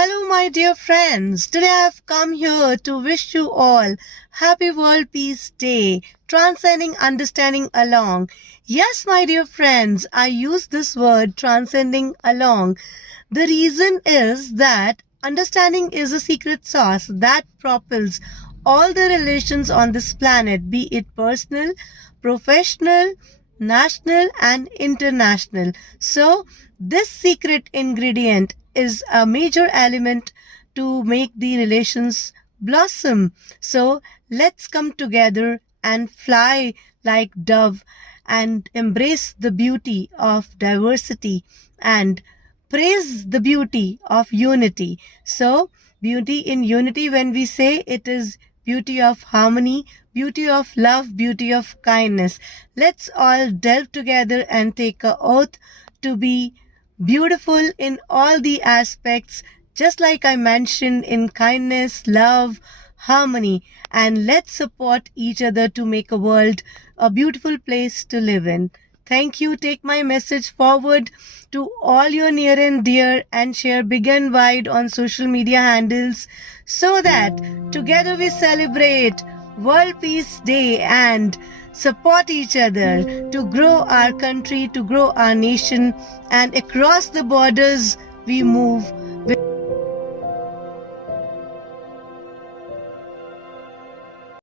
Hello, my dear friends. Today I have come here to wish you all Happy World Peace Day, transcending understanding along. Yes, my dear friends, I use this word transcending along. The reason is that understanding is a secret sauce that propels all the relations on this planet, be it personal, professional, national, and international. So, this secret ingredient is a major element to make the relations blossom. So, let's come together and fly like dove and embrace the beauty of diversity and praise the beauty of unity. So, beauty in unity, when we say it is beauty of harmony, beauty of love, beauty of kindness. Let's all delve together and take a oath to be beautiful in all the aspects, just like I mentioned in kindness, love, harmony, and let's support each other to make a world a beautiful place to live in. Thank you. Take my message forward to all your near and dear and share big and wide on social media handles so that together we celebrate World Peace Day and support each other to grow our country, to grow our nation, and across the borders we move with